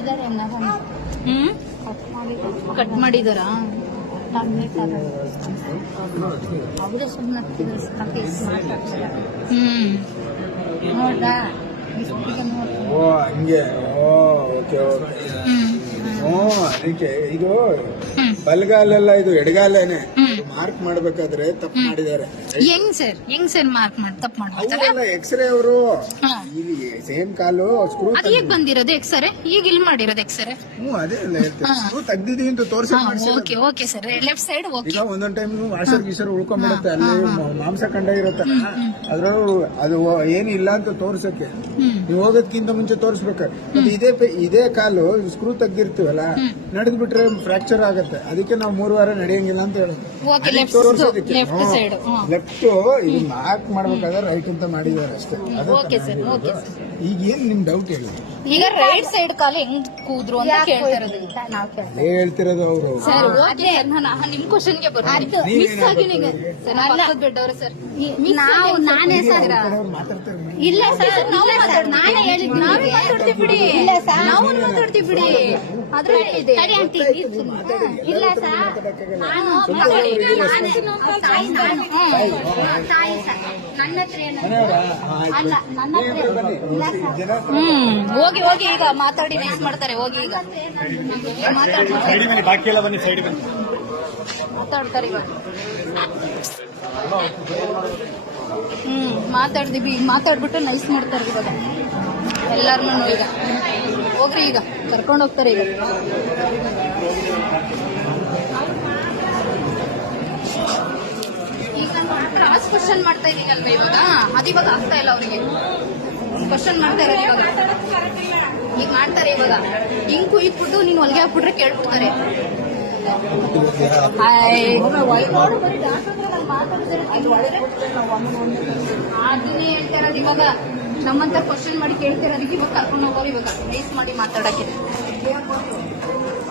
ಮಾಡಿದ್ದಾರೆ ಹ್ಮ್? ಕಟ್ ಮಾಡಿದರಾ? ಅವರೇ ಸುಮ್ಮನೆ ಹ್ಮ್. ನೋಡ್ದಾ? ಓ ಹಂಗೆ. ಓ ಓಕೆ ಓಕೆ. ಹ್ಮ್. ಹ್ಞೂ ಅದಕ್ಕೆ ಇದು ಬಲ್ಗಾಲೆಲ್ಲ ಇದು ಎಡಗಾಲೇನೆ. ಹ್ಮ್. ಮಾರ್ಕ್ ಮಾಡ್ಬೇಕಾದ್ರೆ ತಪ್ಪು ಮಾಡಿದ್ದಾರೆ. ಹೆಂಗ್ ಸರ್? ಹೆಂಗ್ ಸರ್ ಮಾರ್ಕ್ ಮಾಡಿ ತಪ್ಪು ಮಾಡ್ತಾರೆ ಎಕ್ಸ್ರೇ ಅವರು ಹಾ. ಇಲ್ಲಿ ಸೇಮ್ ಕಾಲು ಸ್ಕ್ರೂ ಅದು ಈಗ ಬಂದಿರೋದು ಎಕ್ಸರೆ ಈಗ ಇಲ್ಲಿ ಮಾಡಿರೋದು ಎಕ್ಸರೆ ಹ್ಞೂ ಅದೇ ಅಲ್ಲ ಹೇಳ್ತೇನೆ. ಹಾ. ಸ್ಕ್ರೂ ತೆಗ್ದಿದೀವಿ ಅಂತ ತೋರ್ಸಿ okay okay sir. Left side okay. ಈಗ ಒಂದೊಂದ್ ಟೈಮ್ ವಾಷರ್ ಗೀಸರ್ ಉಳ್ಕೊಂಡ್ಬಿಡುತ್ತೆ ಅಲ್ಲಿ ಮ- ಮಾಂಸ ಕಂಡ ಇರುತ್ತಲ್ಲ ಅದ್ರಲ್ಲೂ ಅದು ಏನು ಇಲ್ಲ ಅಂತ ತೋರ್ಸಕ್ಕೆ. ಹ್ಮ್. ನೀವು ಹೋಗೋದಕ್ಕಿಂತ ಮುಂಚೆ ತೋರಿಸ್ಬೇಕು. ಮತ್ತೆ ಇದೇ ಪೆ- ಇದೇ ಕಾಲು ಸ್ಕ್ರೂ ತೆಗ್ದಿರ್ತೀವಲ್ಲ ನಡೆದ್ಬಿಟ್ರೆ ಫ್ರಾಕ್ಚರ್ ಆಗತ್ತೆ. ಅದಕ್ಕೆ ನಾವು ಮೂರು ವಾರ ನಡೆಯಂಗಿಲ್ಲ ಅಂತ ಹೇಳೋದು. Okay left left side left ಇದು ಮಾರ್ಕ್ ಮಾಡ್ಬೇಕಾದ್ರೆ ರೈಟ್ ಅಂತ ಮಾಡಿದ್ದಾರೆ ಅಷ್ಟೇ. ಓಕೆ ಸರ್ ಓಕೆ ಸರ್ ಈಗ ಏನ್ ನಿಮ್ ಡೌಟ್ ಹೇಳಿ? ಈಗ ರೈಟ್ ಸೈಡ್ ಕಾಲು ಹೆಂಗ್ ಕೂದ್ರು ಅಂತ ಕೇಳ್ತಾ ಇರೋದು ನಾವು ಕೇಳ್ತೀವಿ ಹೇಳ್ತಿರೋದು ಅವರು? ಸರ್ ಓಕೆ ಸರ್ ನಾನು ನಿಮ್ ಕ್ವಶನ್ಗೆ ಬರ್ತೀನಿ ಮಿಸ್ ಆಗಿ ನಿಮಗೆ ಸರ್ ಬೆಡ್ ಅವರು ಸರ್ ನಾವು ನಾನೇ ಸರ್ ಇಲ್ಲ ಸರ್ ನಾವು ನಾನೇ ಹೇಳಿದ್ದು ನಾವೇ ಮಾತಾಡ್ತೀವಿ ಬಿಡಿ. ಇಲ್ಲ ಸರ್ ನಾವು ಮಾತಾಡ್ತೀವಿ ಬಿಡಿ. ಅದ್ರಲ್ಲಿ ಇದೆ. ಸರಿ ಆಂಟಿ. ಇಲ್ಲ ಸರ್ ನಾನು ಮಾತಾಡಿ. ಹ್ಮ್ ಹೋಗಿ ಹೋಗಿ ಈಗ ಮಾತಾಡಿ ನೈಸ್ ಮಾಡ್ತಾರೆ ಹೋಗಿ ಈಗ. ಮಾತಾಡ್ತಾರೆ ಇವಾಗ. ಹ್ಮ್ ಮಾತಾಡ್ದಿವಿ. ಮಾತಾಡ್ಬಿಟ್ಟು ನೈಸ್ ಮಾಡ್ತಾರೆ ಇವಾಗ. ಎಲ್ಲಾರ್ನು ಈಗ. ಹೋಗ್ರಿ ಈಗ. ಕರ್ಕೊಂಡು ಹೋಗ್ತಾರೆ ಈಗ. ಕ್ರಾಸ್ ಕ್ವಶನ್ ಮಾಡ್ತಾ ಇದ್ದೀನಿ ಅಲ್ವಾ ಇವಾಗ? ಅದು ಇವಾಗ ಆಗ್ತಾ ಇಲ್ಲ ಅವರಿಗೆ. ಕ್ವಶನ್ ಮಾಡ್ತಾ ಇರೋದು ಇವಾಗ. ಈಗ ಮಾಡ್ತಾರೆ ಇವಾಗ. ಹಿಂಗ್ ಕುಯ್ದ್ಬಿಟ್ಟು ನೀನು ಹೊಲಿಗೆ ಹಾಕ್ಬಿಟ್ರೆ ಕೇಳ್ಬಿಡ್ತಾರೆ. ಅದನ್ನೇ ಹೇಳ್ತಾ ಇರೋದು ಇವಾಗ. ನಮ್ಮಂತ ಕ್ವಶನ್ ಮಾಡಿ ಕೇಳ್ತಿರೋದಕ್ಕೆ ಇವಾಗ ಕರ್ಕೊಂಡು ಹೋಗೋರು ಇವಾಗ. ಮೈಸ್ ಮಾಡಿ ಮಾತಾಡಕ್ಕೆ.